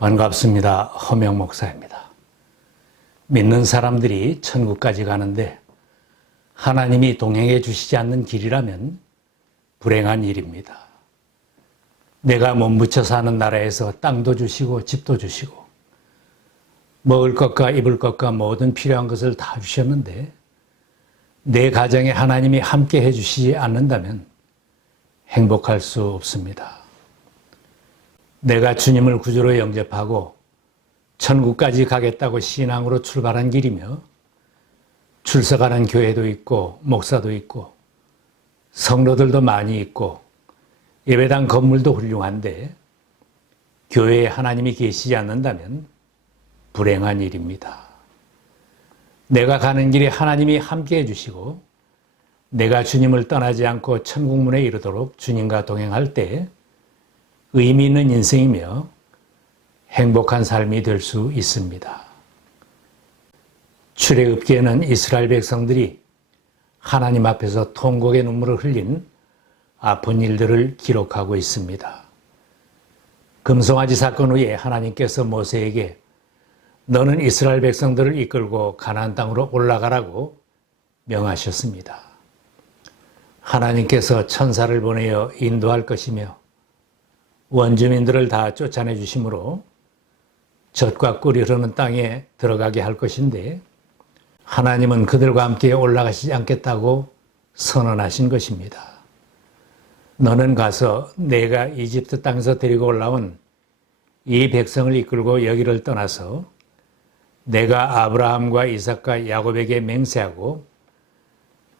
반갑습니다. 허명 목사입니다. 믿는 사람들이 천국까지 가는데 하나님이 동행해 주시지 않는 길이라면 불행한 일입니다. 내가 몸부쳐 사는 나라에서 땅도 주시고 집도 주시고 먹을 것과 입을 것과 모든 필요한 것을 다 주셨는데 내 가정에 하나님이 함께 해주시지 않는다면 행복할 수 없습니다. 내가 주님을 구주로 영접하고 천국까지 가겠다고 신앙으로 출발한 길이며 출석하는 교회도 있고 목사도 있고 성도들도 많이 있고 예배당 건물도 훌륭한데 교회에 하나님이 계시지 않는다면 불행한 일입니다. 내가 가는 길에 하나님이 함께해 주시고 내가 주님을 떠나지 않고 천국문에 이르도록 주님과 동행할 때 의미 있는 인생이며 행복한 삶이 될 수 있습니다. 출애굽기에는 이스라엘 백성들이 하나님 앞에서 통곡의 눈물을 흘린 아픈 일들을 기록하고 있습니다. 금송아지 사건 후에 하나님께서 모세에게 너는 이스라엘 백성들을 이끌고 가나안 땅으로 올라가라고 명하셨습니다. 하나님께서 천사를 보내어 인도할 것이며 원주민들을 다 쫓아내 주심으로 젖과 꿀이 흐르는 땅에 들어가게 할 것인데 하나님은 그들과 함께 올라가시지 않겠다고 선언하신 것입니다. 너는 가서 내가 이집트 땅에서 데리고 올라온 이 백성을 이끌고 여기를 떠나서 내가 아브라함과 이삭과 야곱에게 맹세하고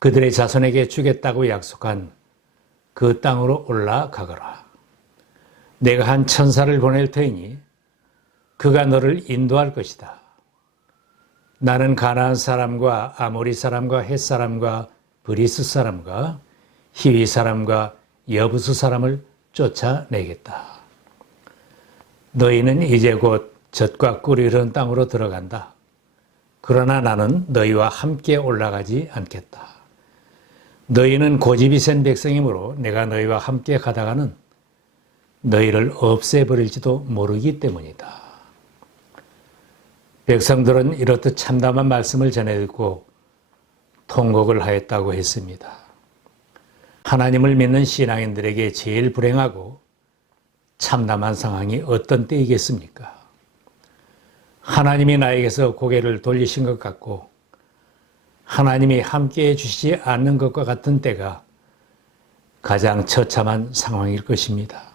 그들의 자손에게 주겠다고 약속한 그 땅으로 올라가거라. 내가 한 천사를 보낼 터이니 그가 너를 인도할 것이다. 나는 가나안 사람과 아모리 사람과 헷 사람과 브리스 사람과 히위 사람과 여부수 사람을 쫓아내겠다. 너희는 이제 곧 젖과 꿀이 흐르는 땅으로 들어간다. 그러나 나는 너희와 함께 올라가지 않겠다. 너희는 고집이 센 백성이므로 내가 너희와 함께 가다가는 너희를 없애버릴지도 모르기 때문이다. 백성들은 이렇듯 참담한 말씀을 전해 듣고 통곡을 하였다고 했습니다. 하나님을 믿는 신앙인들에게 제일 불행하고 참담한 상황이 어떤 때이겠습니까? 하나님이 나에게서 고개를 돌리신 것 같고 하나님이 함께해 주시지 않는 것과 같은 때가 가장 처참한 상황일 것입니다.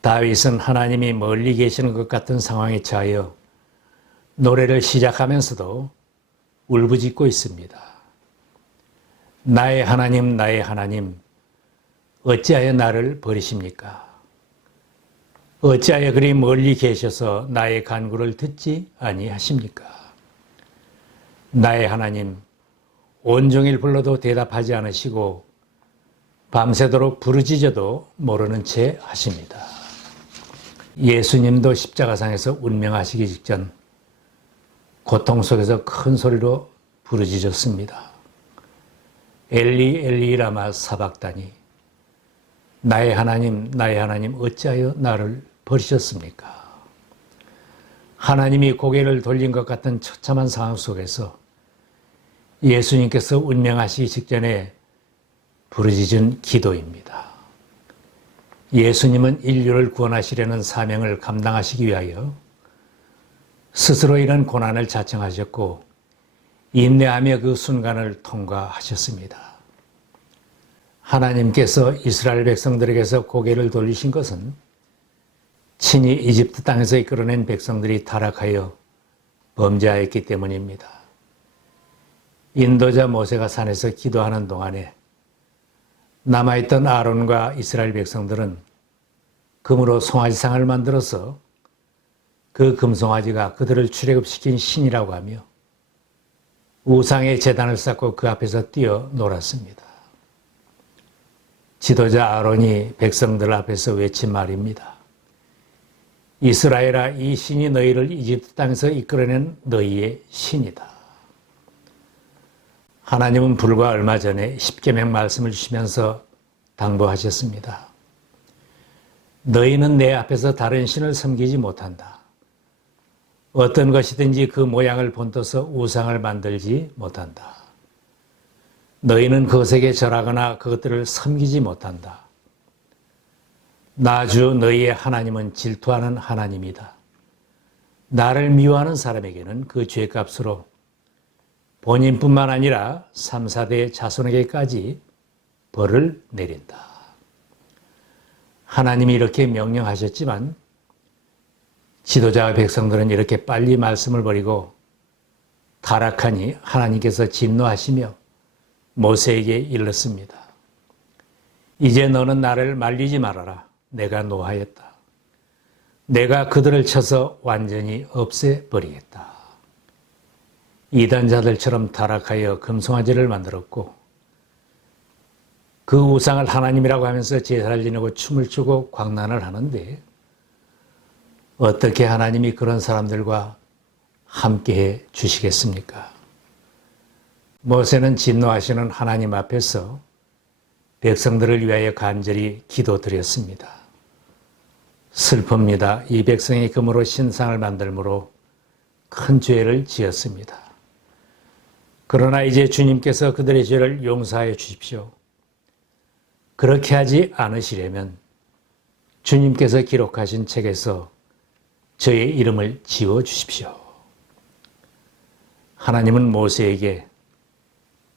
다윗은 하나님이 멀리 계시는 것 같은 상황에 처하여 노래를 시작하면서도 울부짖고 있습니다. 나의 하나님, 나의 하나님, 어찌하여 나를 버리십니까? 어찌하여 그리 멀리 계셔서 나의 간구를 듣지 아니하십니까? 나의 하나님, 온종일 불러도 대답하지 않으시고 밤새도록 부르짖어도 모르는 채 하십니다. 예수님도 십자가상에서 운명하시기 직전 고통 속에서 큰 소리로 부르짖었습니다. 엘리 엘리 라마 사박다니, 나의 하나님 어찌하여 나를 버리셨습니까? 하나님이 고개를 돌린 것 같은 처참한 상황 속에서 예수님께서 운명하시기 직전에 부르짖은 기도입니다. 예수님은 인류를 구원하시려는 사명을 감당하시기 위하여 스스로 이런 고난을 자청하셨고 인내하며 그 순간을 통과하셨습니다. 하나님께서 이스라엘 백성들에게서 고개를 돌리신 것은 친히 이집트 땅에서 이끌어낸 백성들이 타락하여 범죄하였기 때문입니다. 인도자 모세가 산에서 기도하는 동안에 남아있던 아론과 이스라엘 백성들은 금으로 송아지상을 만들어서 그 금송아지가 그들을 출애굽시킨 신이라고 하며 우상의 제단을 쌓고 그 앞에서 뛰어 놀았습니다. 지도자 아론이 백성들 앞에서 외친 말입니다. 이스라엘아, 이 신이 너희를 이집트 땅에서 이끌어낸 너희의 신이다. 하나님은 불과 얼마 전에 십계명 말씀을 주시면서 당부하셨습니다. 너희는 내 앞에서 다른 신을 섬기지 못한다. 어떤 것이든지 그 모양을 본떠서 우상을 만들지 못한다. 너희는 그것에게 절하거나 그것들을 섬기지 못한다. 나 주 너희의 하나님은 질투하는 하나님이다. 나를 미워하는 사람에게는 그 죄값으로 본인뿐만 아니라 3, 4대 자손에게까지 벌을 내린다. 하나님이 이렇게 명령하셨지만 지도자와 백성들은 이렇게 빨리 말씀을 버리고 타락하니 하나님께서 진노하시며 모세에게 일렀습니다. 이제 너는 나를 말리지 말아라. 내가 노하였다. 내가 그들을 쳐서 완전히 없애버리겠다. 이단자들처럼 타락하여 금송아지를 만들었고 그 우상을 하나님이라고 하면서 제사를 지내고 춤을 추고 광란을 하는데 어떻게 하나님이 그런 사람들과 함께해 주시겠습니까? 모세는 진노하시는 하나님 앞에서 백성들을 위하여 간절히 기도드렸습니다. 슬픕니다. 이 백성이 금으로 신상을 만들므로 큰 죄를 지었습니다. 그러나 이제 주님께서 그들의 죄를 용서하여 주십시오. 그렇게 하지 않으시려면 주님께서 기록하신 책에서 저의 이름을 지워 주십시오. 하나님은 모세에게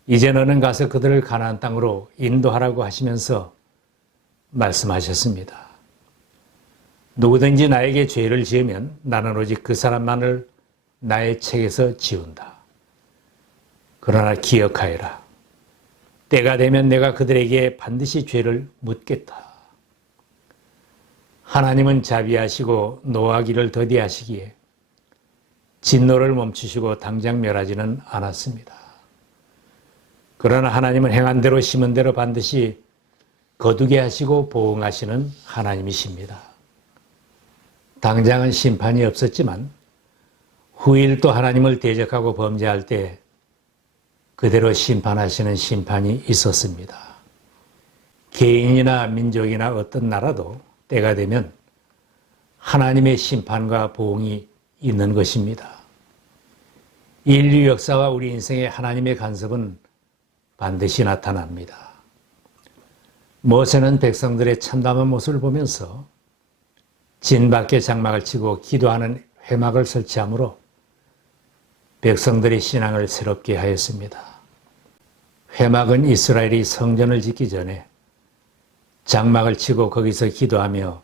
이제 너는 가서 그들을 가나안 땅으로 인도하라고 하시면서 말씀하셨습니다. 누구든지 나에게 죄를 지으면 나는 오직 그 사람만을 나의 책에서 지운다. 그러나 기억하여라. 때가 되면 내가 그들에게 반드시 죄를 묻겠다. 하나님은 자비하시고 노하기를 더디하시기에 진노를 멈추시고 당장 멸하지는 않았습니다. 그러나 하나님은 행한 대로 심은 대로 반드시 거두게 하시고 보응하시는 하나님이십니다. 당장은 심판이 없었지만 후일 또 하나님을 대적하고 범죄할 때 그대로 심판하시는 심판이 있었습니다. 개인이나 민족이나 어떤 나라도 때가 되면 하나님의 심판과 보응이 있는 것입니다. 인류 역사와 우리 인생의 하나님의 간섭은 반드시 나타납니다. 모세는 백성들의 참담한 모습을 보면서 진 밖에 장막을 치고 기도하는 회막을 설치함으로 백성들의 신앙을 새롭게 하였습니다. 회막은 이스라엘이 성전을 짓기 전에 장막을 치고 거기서 기도하며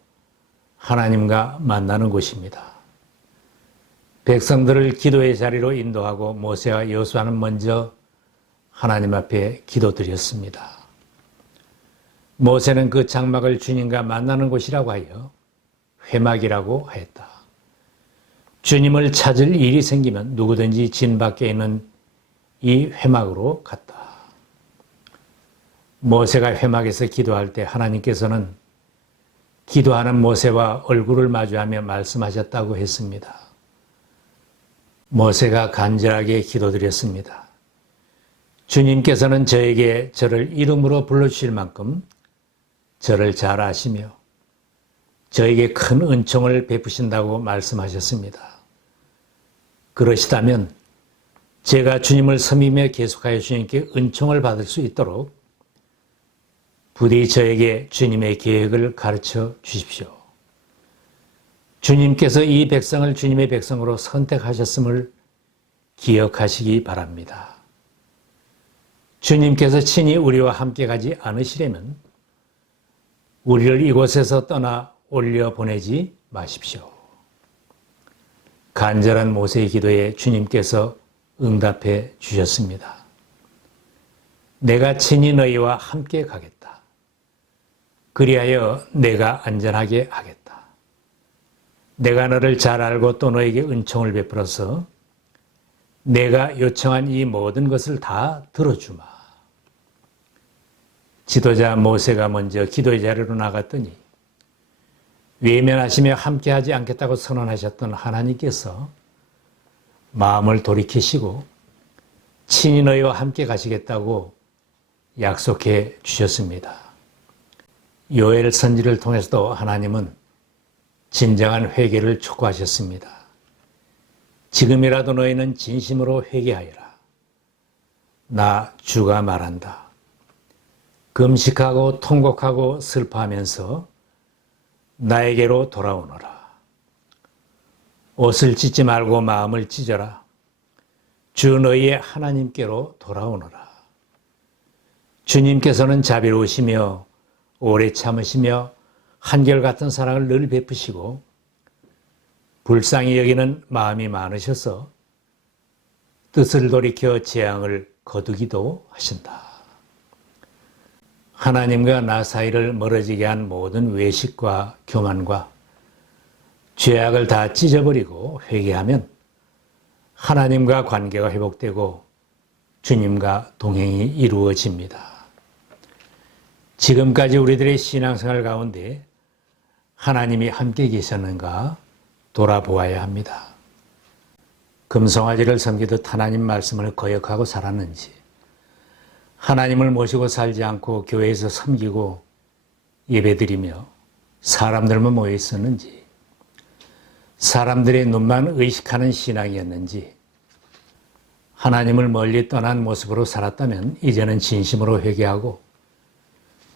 하나님과 만나는 곳입니다. 백성들을 기도의 자리로 인도하고 모세와 여호수아는 먼저 하나님 앞에 기도드렸습니다. 모세는 그 장막을 주님과 만나는 곳이라고 하여 회막이라고 하였다. 주님을 찾을 일이 생기면 누구든지 진 밖에 있는 이 회막으로 갔다. 모세가 회막에서 기도할 때 하나님께서는 기도하는 모세와 얼굴을 마주하며 말씀하셨다고 했습니다. 모세가 간절하게 기도드렸습니다. 주님께서는 저에게 저를 이름으로 불러주실 만큼 저를 잘 아시며 저에게 큰 은총을 베푸신다고 말씀하셨습니다. 그러시다면 제가 주님을 섬기며 계속하여 주님께 은총을 받을 수 있도록 부디 저에게 주님의 계획을 가르쳐 주십시오. 주님께서 이 백성을 주님의 백성으로 선택하셨음을 기억하시기 바랍니다. 주님께서 친히 우리와 함께 가지 않으시려면 우리를 이곳에서 떠나 올려보내지 마십시오. 간절한 모세의 기도에 주님께서 응답해 주셨습니다. 내가 친히 너희와 함께 가겠다. 그리하여 내가 안전하게 하겠다. 내가 너를 잘 알고 또 너에게 은총을 베풀어서 내가 요청한 이 모든 것을 다 들어주마. 지도자 모세가 먼저 기도의 자리로 나갔더니 외면하시며 함께하지 않겠다고 선언하셨던 하나님께서 마음을 돌이키시고 친히 너희와 함께 가시겠다고 약속해 주셨습니다. 요엘 선지를 통해서도 하나님은 진정한 회개를 촉구하셨습니다. 지금이라도 너희는 진심으로 회개하여라. 나 주가 말한다. 금식하고 통곡하고 슬퍼하면서 나에게로 돌아오너라. 옷을 찢지 말고 마음을 찢어라. 주 너희의 하나님께로 돌아오너라. 주님께서는 자비로우시며 오래 참으시며 한결같은 사랑을 늘 베푸시고 불쌍히 여기는 마음이 많으셔서 뜻을 돌이켜 재앙을 거두기도 하신다. 하나님과 나 사이를 멀어지게 한 모든 외식과 교만과 죄악을 다 찢어버리고 회개하면 하나님과 관계가 회복되고 주님과 동행이 이루어집니다. 지금까지 우리들의 신앙생활 가운데 하나님이 함께 계셨는가 돌아보아야 합니다. 금송아지를 섬기듯 하나님 말씀을 거역하고 살았는지, 하나님을 모시고 살지 않고 교회에서 섬기고 예배드리며 사람들만 모여 있었는지, 사람들의 눈만 의식하는 신앙이었는지, 하나님을 멀리 떠난 모습으로 살았다면 이제는 진심으로 회개하고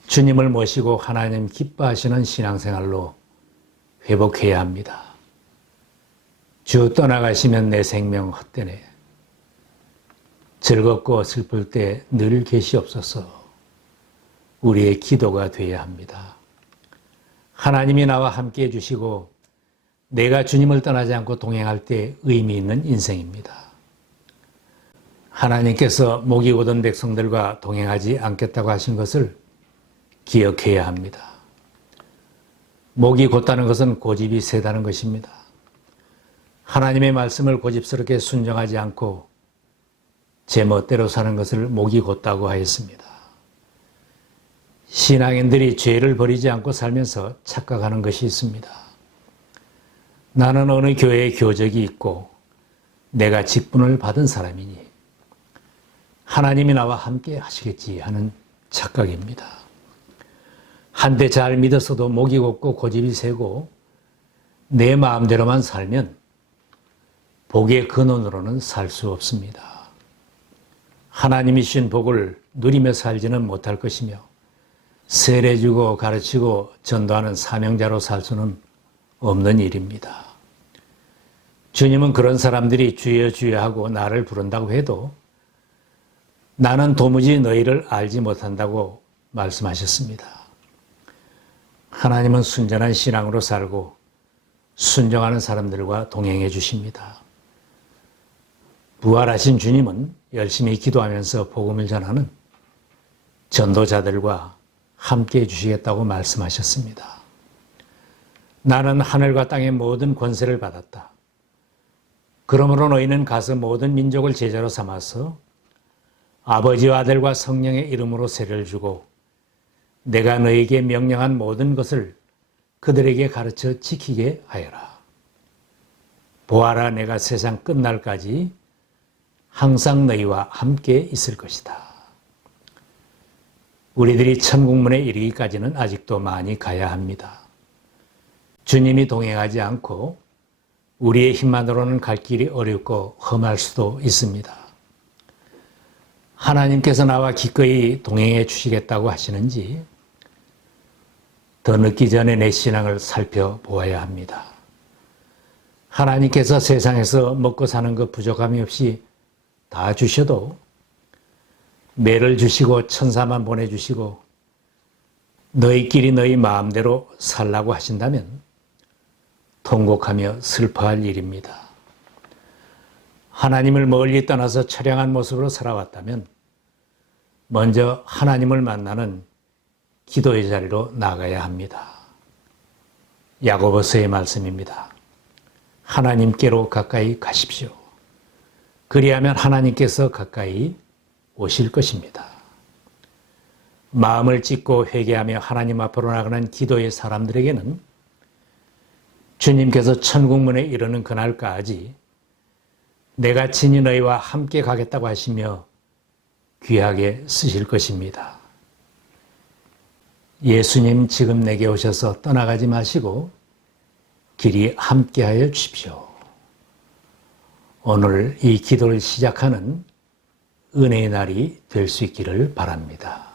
주님을 모시고 하나님 기뻐하시는 신앙생활로 회복해야 합니다. 주 떠나가시면 내 생명 헛되네. 즐겁고 슬플 때 늘 계시옵소서. 우리의 기도가 되어야 합니다. 하나님이 나와 함께 해주시고 내가 주님을 떠나지 않고 동행할 때 의미 있는 인생입니다. 하나님께서 목이 곧은 백성들과 동행하지 않겠다고 하신 것을 기억해야 합니다. 목이 곧다는 것은 고집이 세다는 것입니다. 하나님의 말씀을 고집스럽게 순종하지 않고 제멋대로 사는 것을 목이 곧다고 하였습니다. 신앙인들이 죄를 버리지 않고 살면서 착각하는 것이 있습니다. 나는 어느 교회에 교적이 있고 내가 직분을 받은 사람이니 하나님이 나와 함께 하시겠지 하는 착각입니다. 한때 잘 믿었어도 목이 곧고 고집이 세고 내 마음대로만 살면 복의 근원으로는 살 수 없습니다. 하나님이 주신 복을 누리며 살지는 못할 것이며 세례주고 가르치고 전도하는 사명자로 살 수는 없는 일입니다. 주님은 그런 사람들이 주여 주여 하고 나를 부른다고 해도 나는 도무지 너희를 알지 못한다고 말씀하셨습니다. 하나님은 순전한 신앙으로 살고 순종하는 사람들과 동행해 주십니다. 부활하신 주님은 열심히 기도하면서 복음을 전하는 전도자들과 함께 해 주시겠다고 말씀하셨습니다. 나는 하늘과 땅의 모든 권세를 받았다. 그러므로 너희는 가서 모든 민족을 제자로 삼아서 아버지와 아들과 성령의 이름으로 세례를 주고 내가 너희에게 명령한 모든 것을 그들에게 가르쳐 지키게 하여라. 보아라, 내가 세상 끝날까지 항상 너희와 함께 있을 것이다. 우리들이 천국문에 이르기까지는 아직도 많이 가야 합니다. 주님이 동행하지 않고 우리의 힘만으로는 갈 길이 어렵고 험할 수도 있습니다. 하나님께서 나와 기꺼이 동행해 주시겠다고 하시는지 더 늦기 전에 내 신앙을 살펴보아야 합니다. 하나님께서 세상에서 먹고 사는 것 부족함이 없이 다 주셔도 매를 주시고 천사만 보내주시고 너희끼리 너희 마음대로 살라고 하신다면 통곡하며 슬퍼할 일입니다. 하나님을 멀리 떠나서 처량한 모습으로 살아왔다면 먼저 하나님을 만나는 기도의 자리로 나가야 합니다. 야고보서의 말씀입니다. 하나님께로 가까이 가십시오. 그리하면 하나님께서 가까이 오실 것입니다. 마음을 찢고 회개하며 하나님 앞으로 나가는 기도의 사람들에게는 주님께서 천국문에 이르는 그날까지 내가 친히 너희와 함께 가겠다고 하시며 귀하게 쓰실 것입니다. 예수님 지금 내게 오셔서 떠나가지 마시고 길이 함께하여 주십시오. 오늘 이 기도를 시작하는 은혜의 날이 될 수 있기를 바랍니다.